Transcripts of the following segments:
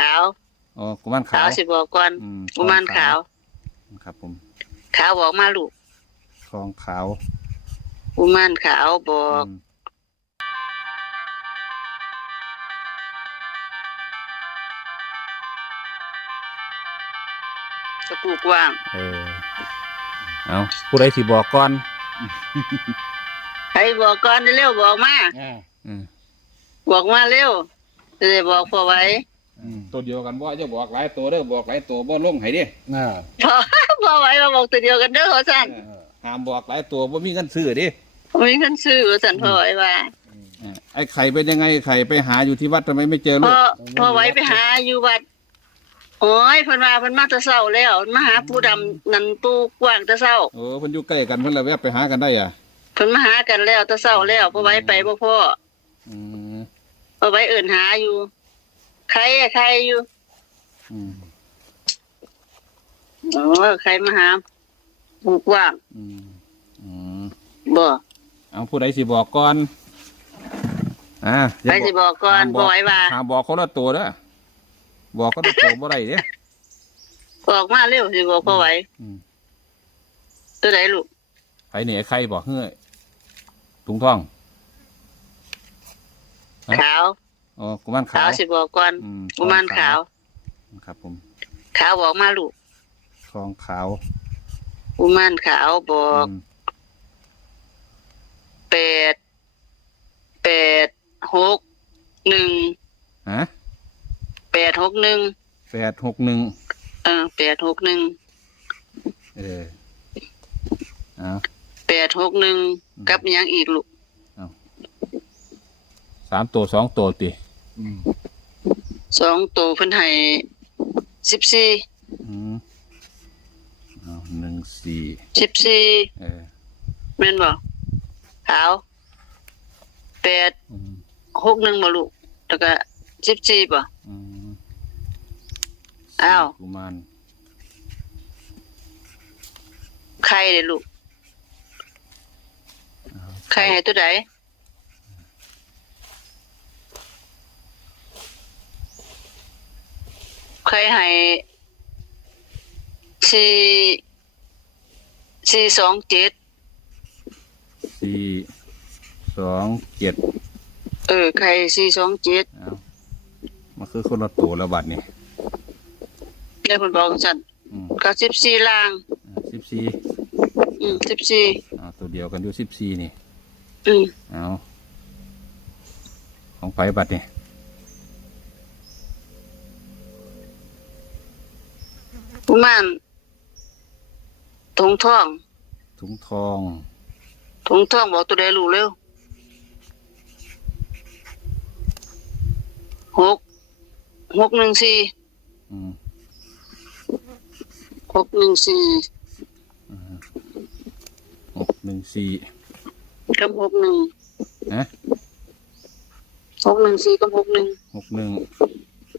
ขาวอ๋อกุมารขาขาววสิบอกก่อนอืมกุมารขาว ครับผมขาวบอกมาลูกคลองขาวกุมารขาวบอก อืมกระปุกว่างเออเอาผู้ใดสิบอกก่อนใครบอกก่อนเร็วๆบอกมา อืมบอกมาเร็วจะได้บอกพอไว้ ตัวเดียวกันว่าจะบอกหลายตัวเด้อบอกหลายตัวบ่ลงให้เดิน่าพอพอไว้มาบอกตัวเดียวกันเด้อเขาสั่นห้ามบอกหลายตัวบ่มีเงินซื้อเดิมีเงินซื้อเขาสั่นพอไว้ว่าไอ้ไข่เป็นยังไงไข่ไปหาอยู่ที่วัดทำไมไม่เจอพลูอก พอไว้ไปหาอยู่วัดโอ้ยเพิ่นมาเพิ่นมาแตะเช้าแล้วมาหาผู้ดำนั่นผู้กว้างแตะเช้าโอ้เพิ่นอยู่ใกล้กันเพิ่นเลยแวะไปหากันได้อะเพิ่นมาหากันแล้วแตะเช้าแล้วพอไว้ไปบ่พ่ออืมพอไว้เอิ้นหาอยู่ ใครอะใครอยู่อืมอ๋อใครมาหาผู้กว้างอืมอืมบ่เอาผู้ใดสิบอกก่อนอ่าใครสิบอกก่อนห้ามบ่ไว้ว่าห้ามบอกคนละตัวเด้อบอกคนละตัวบ่ได้เด้อบอกมาเร็วสิบอกพอไว้อืมตัวใดลูกไผนี่ไอ้ไข่บอกเฮ้ยถุงท่องฮะขาว อ๋อกุมารขาขาววสิบอกก่อนอืกุมารขาว ครับ ผมขาวบอกมาลูกคลองขาวกุมารขาวบอกอืมแปดแปดหกหนึ่งฮะแปดหกหนึ่งแปดหกหนึ่งเออแปดหกหนึ่งเออเอาแปดหกหนึ่งอืมกับหยังอีกลูกสามตัวสองตัวติ อืมสองตัวเพิ่นให้สิบสี่อืมเอาหนึ่งสี่สิบสี่เออแม่นบ่ขาวแปดอืมหกหนึ่งบ่ลูกแล้วก็สิบสี่บ่ อืมอ้าว กุมารใครเลยลูกเอาใครให้ตัวใด ใครให้สี่สี่สองเจ็ดสี่สองเจ็ดเออใครสี่สองเจ็ดเอามันคือคนละตัวแล้วบัดนี่ได้ผลบอกจันอืมก็สิบสี่ล่าง สิบสี่อืมสิบสี่เอาตัวเดียวกันอยู่สิบสี่นี่ อืมเอาของไผบัดนี่ มาณทงท่อง ถุงทองทงท่องบอกตัวใดลูกเร็วหกหกหนึ่งสี่อืมหกหนึ่งสี่หกหนึ่งสี่กับหกหนึ่งนะหกหนึ่งสี่กับหกหนึ่งหกหนึ่ง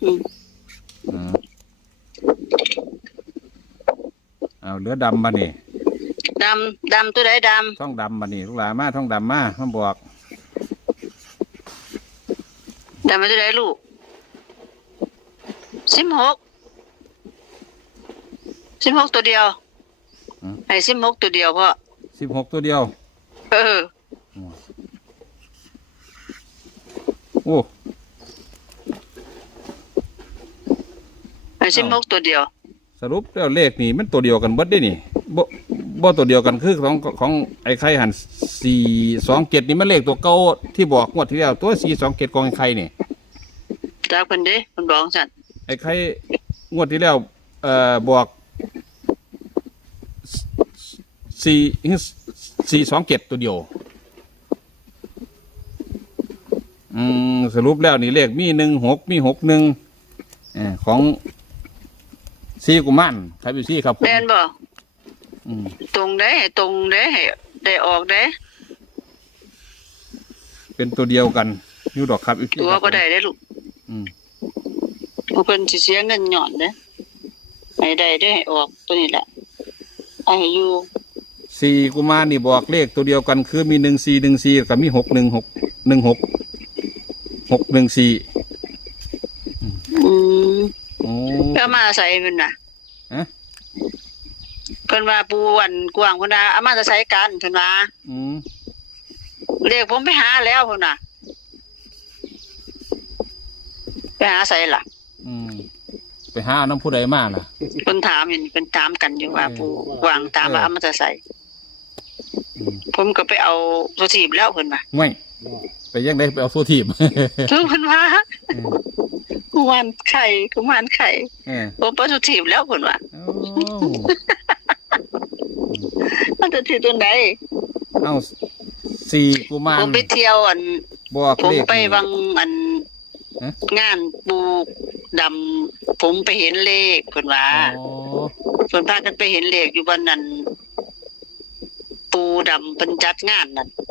อืมอ่า เอาเหลือดำมานี่ดำดำตัวใดดท่องดำมานี่ลูกหลานมาท่องดำมามาบอกำดำมาตัวใดลูกสิบหกสิบหกตัวเดียวไอ้สิบหกตัวเดียวพ่อสิบหกตัวเดียว เออโอ้ไอ้สิบหกตัวเดียว สรุปแล้วเลขนี่มันตัวเดียวกันเบิดได้นี่บ่บ่ตัวเดียวกันคือของของไอ้ไข่หันสี่สองเจ็ดนี่มันเลขตัวเก่าที่บอกงวดที่แล้วตัวสี่สองเจ็ดของไอ้ไข่นี่จากเพิ่นเด้เพิ่นบอกสั่นไอ้ไข่งวดที่แล้วเอ่อบอกสี่สี่สองเจ็ดตัวเดียวอืมสรุปแล้วนี่เลขมีหนึ่งหกมีหกหนึ่งเออของ ซีกุมารครับอยู่ซีครับผมแม่นบ่อืมตรงเด้ให้ตรงเด้ให้ได้ออกเด้เป็นตัวเดียวกันอยู่ดอกครับอยู่ซี่ตัวครับผมบ่ได้เด้ลูกอืมบ่เพิ่นสิเสียเงินหย่อนเด้ให้ได้เด้ให้ออกตัวนี้แหละให้อยู่ซีกุมารนี่บอกเลขตัวเดียวกันคือมีหนึ่งซีหนึ่งซีกับมีหกหนึ่งหกหนึ่งหกหกหนึ่งสี่ อืม ก็มาใส่เพิ่นน่ะฮะ เพิ่นว่าปูอันกว้างเพิ่นว่าเอามาจะใช้กันเพิ่นว่าอืมเรียกผมไปหาแล้วเพิ่นน่ะไปหาใส่ล่ะอืมไปหาน้ำผู้ใดมาล่ะ เพิ่นถามอยู่นี่เพิ่นถามกันอยู่ว่าเออปูกว้างถามว่าเอามาจะใส่อืมผมก็ไปเอาโซทีบแล้วเพิ่นว่าไม่ ไปยังได้ไปเอาโซทีมถึงเพิ่นว่ากุมารไข่กุมารไข่เออผมไปโซทีบแล้วเพิ่นว่าโอ้มันจะถือตรงไหนเอาสี่กุมารผมไปเที่ยวอันบอกผมเลขไปวังอันฮะงานปูดำผมไปเห็นเลขเพิ่นว่า อ๋อเพิ่นพากันไปเห็นเลขอยู่วันนั้นปูดำเพิ่นจัดงานนั่นอ๋อ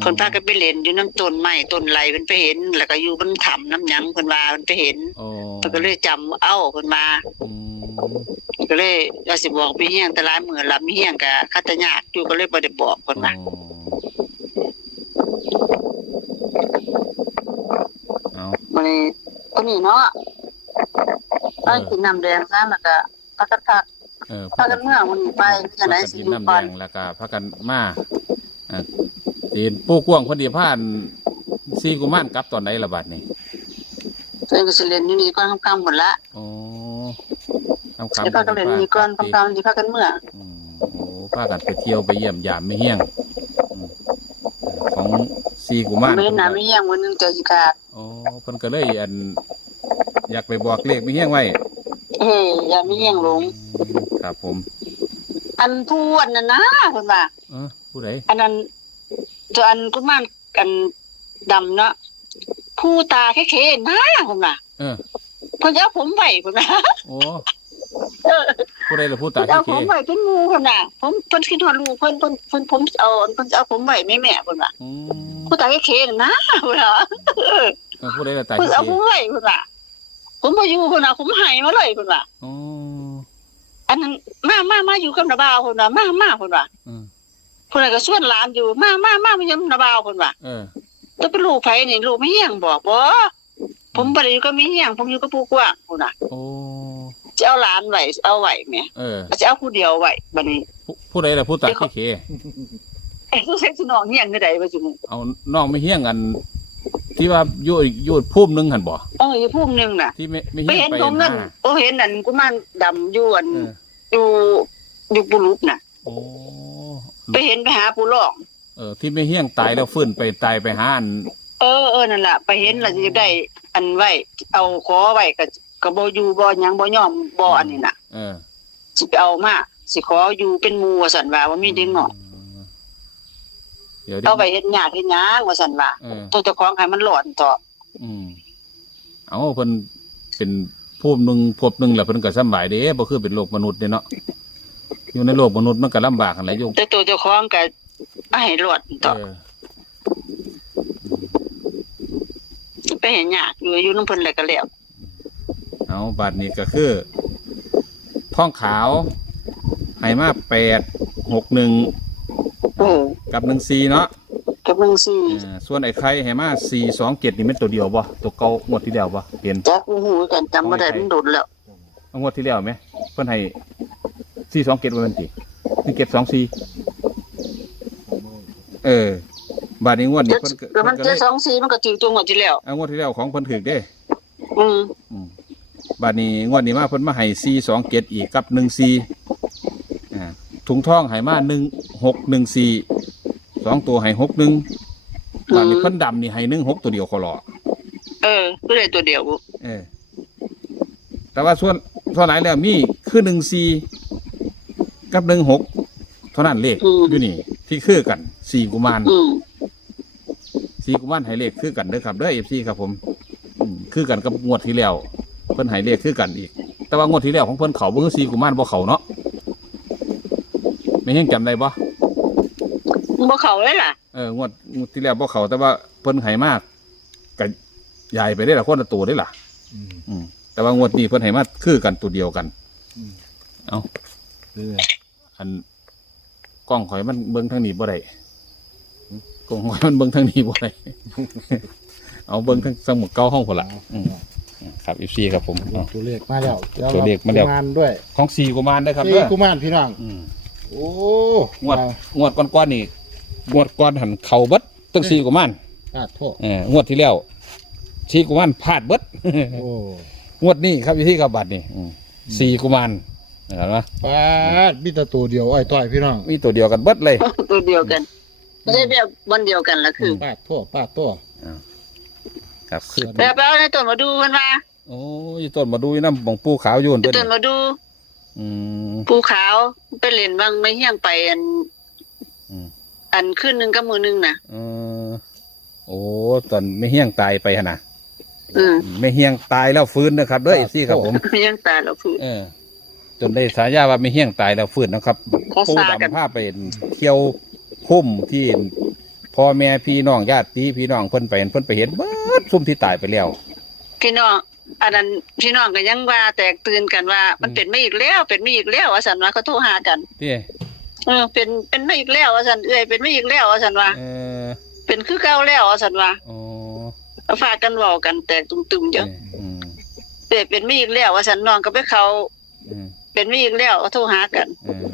เพิ่นพากันไปเล่นอยู่น้ำต้นไม้ต้นไรเพิ่นไปเห็น แล้วก็อยู่บนถ้ำน้ำหยังเพิ่นว่าเพิ่นไปเห็นอ๋อเพิ่นก็เลยจำเอ้าเพิ่นมาอืมก็เลยว่าสิบอกพี่เฮียงแต่หลายมื้อละมีเฮียงก็คัตยากอยู่ก็เลยบ่ได้บอกเพิ่นว่าเอามื้อนี้คนนี้เนาะไปกินน้ำแดงซะแล้วก็พักกันพักเออพักกันเมื่อมื้อนี้ไปจังได๋สิกินอยู่น้ำก่แดอนงแล้วก็พากันมา อ่าตีนปูกว้างคนเดียวผ่านสี่กุมารกลับตอนไหนละบาดนี่เพิ่นก็สิเล่นอยู่นี่ก่อนค่ำๆหมดละโอ้ทำคำเดี๋ยวพากันเล่นอยู่นี่ก่อนค่ำๆสิพากันเมื่ออืมโอ้พากันไปเที่ยวไปเยี่ยมยามไม่เฮี้ยงอืมของสี่กุมารมื้อหน้ามีเฮียงมื้อหนึงเจอสิขาดโอ้เพิ่นก็เลยอัน อยากไปบอกเลขไม่เฮี้ยงไว้เอ้ยอย่ามีเฮียงหลง ครับผม อันผู้อันนั้นนะเพิ่นว่าเออ ผู้ใดอันนั้นตัวอันกุมารอันดำเนาะผู้ตาแค่ๆนะเพิ่นว่าเออเพิ่นจะเอาผมไว้เพิ่นว่าโอ้เออผู้ใดล่ะผู้ตาเพิ่นจะเอาเคผมไว้เป็นหมู่เพิ่นน่ะ ผมเพิ่นคิดฮอดลูกเพิ่นเพิ่นเพิ่นผมเอาเพิ่นจะเอาผมไว้แม่แม่เพิ่นว่าอืมผู้ตาแค่ๆนะเพิ่นว่าเออเออผู้ใดล่ะตาเพิ่นเคเอาผมไว้เพิ่นว่าผมบ่อยู่เพิ่นน่ะผมให้มาเลยเพิ่นว่าโอ้อันนั้นมามามาอยู่กับนาบ่าวเพิ่นว่ามามาเพิ่นว่าอืม เพิ่นนก็ชวนหลานอยู่มามามามาอยู่กับนาบ่าวเพิ่นว่าเออแต่เป็นลูกไผนี่ลูกไม่เฮียงบอกบ่ผมบ่ได้อยู่กับมีเฮียงผมอยู่กับผู้กว้างพุ่นน่ะโอ้จะเอาหลานไว้เอาไว้แหมเออจะเอาผู้เดียวไว้บัดนี้ผู้ผู้ใดล่ะผู้ตาเคไอ้ผู้ใช้สิน้องเฮียงคือใดว่าสิมึงเอาน้องไม่เฮี้ยงกัน ที่ว่าอยู่อยู่ภูมิหนึงหั่นบ่เอออยู่ภูมิหนึงน่ะที่ไม่ไม่ไปเฮี้ยงเห็นไปตรงนั้นหาโอ้เห็นนั่นกุมารดำอยู่อันเอออยู่อยู่ปุรุษน่ะโอ้ ไปเห็นไปหาผู้ร้องเออที่ไม่เฮี้ยงตายแล้วฟื้นไปตายไปหาอันเออเออนั่นล่ะไปเห็นแล้วสิได้ อันไว้เอาขอไว้ก็ก็บ่อยู่บ่หยังบ่ยอมบ่อันนี้น่ะเออสิไปเอามาสิขออยู่เป็นหมู่ว่าซั่นว่าว่ามีเด็กน้อยเดี๋ยวเอาไว้เฮ็ดหยาดเฮ็ดหยังว่าซั่นว่าเออตัวเจ้าของให้มันหลอนต่ออืมเอาเพิ่นเป็นภูมิหนึ่งภพหนึ่งแหละเพิ่นก็สำบายเด้บ่คือเป็นโลกมนุษย์เด้เนาะ อยู่ในโลกมนุษย์มันก็ลำบากกันแหละโยมแต่ตัวเจ้าของก็ไม่ให้หลอนต่อเออไปเห็นหยาดอยู่อยู่น้ำเพิ่นแล้วก็แล้วเอาบัดนี้ก็คือท้องขาวให้มาแปดหกหนึ่งเออกับหนึ่งสี่เนาะกับมึงสิเออส่วนไอ้ไข่ให้มาสี่สองเจ็ดนี่เป็นตัวเดียวบ่ตัวเก่างวดที่แล้วบ่เปลี่ยน จักหูกันจำบ่ได้มันโดดแล้วเอางวดที่แล้วไหม เพิ่นให้ สี่สองเจ็ดวันตินี่เก็บสองสี่เออ บาดนี้งวดนี้เจ็ดเพิ่นก็แล้วมันเพิ่นก็เจ็เลดยสองสี่มันก็ถือตัวหมดที่แล้ว เอางวดที่แล้วของเพิ่นถือเด้ อืมอืมบาดนี้งวดนี้มาเพิ่นมาให้สี่สองเจ็ดอีกกับหนึ่งสี่อ่าถุงทองให้มาหนึ่งหกหนึ่งสี่สองตัวให้หกหนึ่งบาดนี้เพิ่นดำนี่ให้หนึ่งหกตัวเดียวขอรอเออก็ได้ตัวเดียวเออแต่ว่าส่วนส่วนหลายแล้วมีคือหนึ่งสี่ กับหนึ่งหกเท่านั้นเลขอยู่นี่ ที่คือกันสี่กุมารอืมสี่กุมารให้เลขคือกันเด้อครับเด้อเอฟซีครับผมอืมคือกันกับงวดที่แล้วเพิ่นให้เลขคือกันอีก แต่ว่างวดที่แล้วของเพิ่นเขาบ่คือสี่กุมารบ่เขาเนาะไม่เห็นจำได้บ่บ่เข้าเลยล่ะ เอองวดงวดที่แล้วบ่เขาแต่ว่าเพิ่นให้มากก็ใหญ่ไปได้ละคนละตัวได้ล่ะอืมแต่ว่างวดนี้เพิ่นให้มาคือกันตัวเดียวกัน อืม เอาคืออั นกล้องข่อยมันเบิ่งทางนี้บ่ได้กล้องข่อยมันเบิ่งทางนี้บ่ได้เอาเบิ่งทางสมุดเก้าห้องพุ่นละอืมครับอีซีครับผมเอาตัวเลขมาแล้วดี๋ยตัวเลขมาแล้ว กุมารด้วยของสี่กุมารได้อครับนี่เด้อกุมารพี่น้องอืมโอ้งวดงวดก้อนๆนี่งวดก้อนหันเข่าเบิดตั้งสี่กุมาร อ่าโทษเอองวดที่แล้วสี่กุมารพลาดเบิด โอ้ งวดนี้ครับอีที่กับบัตรนี่อืมสี่กุมาร เห็นไหมปาดมีแต่ตัวเดียวอ้อยต้อยพี่น้องมีตัวเดียวกันเบิดเลยตัวเดียวกันไม่ใช่แบบวันเดียวกันละคือปาดโทษปาดโทษครับคือแปลแปลในต้นมาดูมันมาโอ้ยต้นมาดูอีน้ำบองปูขาวอยุ่นในด้วยต้นมาดูอืมภูเขาไปเล่นบางไม่เฮี้ยงไปอันอืมอันขึ้นหนึ่งกับมือหนึ่งน่ะเออโอ้ตอนไม่เฮี้ยงตายไปหนนะอืมไม่เฮี้ยงตายแล้วฟื้นนะครับเด้อเอซี่ครับผมไม่ยังตายแล้วคือเออ จนได้สายาว่าไม่เฮี้ยงตายแล้วฟื้นนะครับเขาปูซากัน ดำผ้าไปเที่ยวพุ่มที่พ่อแม่พี่น้องญาติพี่น้องเพิ่นไปเห็นเพิ่นไปเห็นเบิดซุ่มที่ตายไปแล้ว พี่น้องอันนั้นพี่น้องก็ยังว่าแตกตื่นกันว่ามันเป็นไม่อีกแล้ว เป็นไม่อีกแล้วว่าสันว่าเขาโทรหากันพี่เออเป็นเป็นไม่อีกแล้วว่าสันเอ้ยเป็นไม่อีกแล้วว่าสันว่าเออเป็นคือเก่าแล้วว่าสันว่าอ๋อเอาฝากกันเว้ากันแตกตุ่มๆเยอะ อืมเอ้ยเป็นไม่อีกแล้วว่าสันน้องก็ไปเขาอืม เป็นไม่อีกแล้วก็โทรหากัน เออ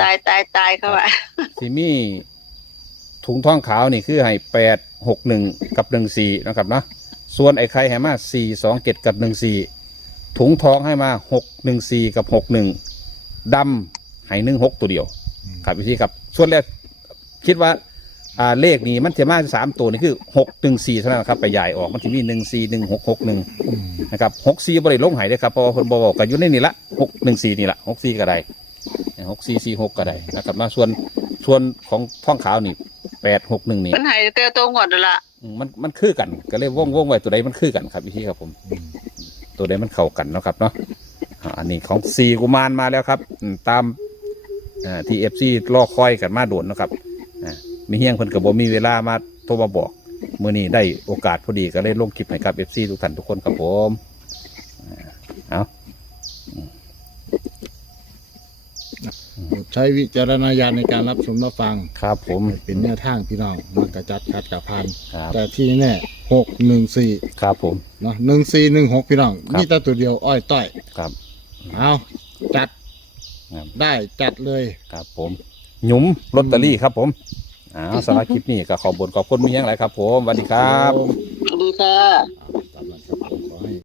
ตายตายตายเขาว่าสิมีถุงท่องขาวนี่คือให้แปดหกหนึ่งกับหนึ่งสี่นะครับเนาะส่วนไอ้ไข่ให้มาสี่สองเจ็ดกับหนึ่งสี่ถุงทองให้มาหกหนึ่งสี่กับหกหนึ่งดำให้หนึ่งหกตัวเดียว ครับพี่ที่ครับ ส่วนแรกคิดว่า อ่าเลขนี้มันจะมาสามตัวนี่คือหกหนึ่งสี่เท่านั้นนะครับไปใหญ่ออกมันจะมีหนึ่งสี่หนึ่งหกหกหนึ่งอืมนะครับหกสี่บริลงหายเลยครับเพราะว่าคนบอกกันอยู่ในนี่ละหกหนึ่งสี่นี่ละหกสี่ก็ได้หกสี่สี่หกก็ได้นะครับมาส่วนส่วนของท่องขาวนี่แปดหกหนึ่งนี่มันใหายแต่ตัวงวดนั่นละอืมมันมันคือกันก็เลยว่องว่องไว้ตัวใดมันคือกันครับพี่ที่ครับผมอืมตัวใดมันเข้ากันเนาะครับเนาะอ่าอันนี้ของสี่กุมารมาแล้วครับอืมตามอ่าที่เอฟซีรอคอยกันมาโดนเนาะครับ อ่ามีเฮียงเพิ่นกับบ่มีเวลามาโทรมาบอกมื่อนี้ได้โอกาสพอดีก็เลยลงคลิปให้กับเอฟซีทุกท่านทุกคนครับผมอ่าเอาโปรดใช้วิจารณญาณในการรับชมรับฟัง ครับผมเป็นแนวทางพี่น้องมันกระจัดคัดกับพันครับแต่ที่แน่หกหนึ่งสี่ครับผมเนาะหนึ่งสี่หนึ่งหกพี่น้องครับมีแต่ตัวเดียวอ้อยต้อยครับเอาจัดครับได้จัดเลยครับผมหยุมลอตเตอรี่ครับผม อ่าสำหรับคลิปนี้ก็ขอบคุญขอบคุณมีอย่างไรครับ ผมสวัสดีครับผมสวัสดีค่ะ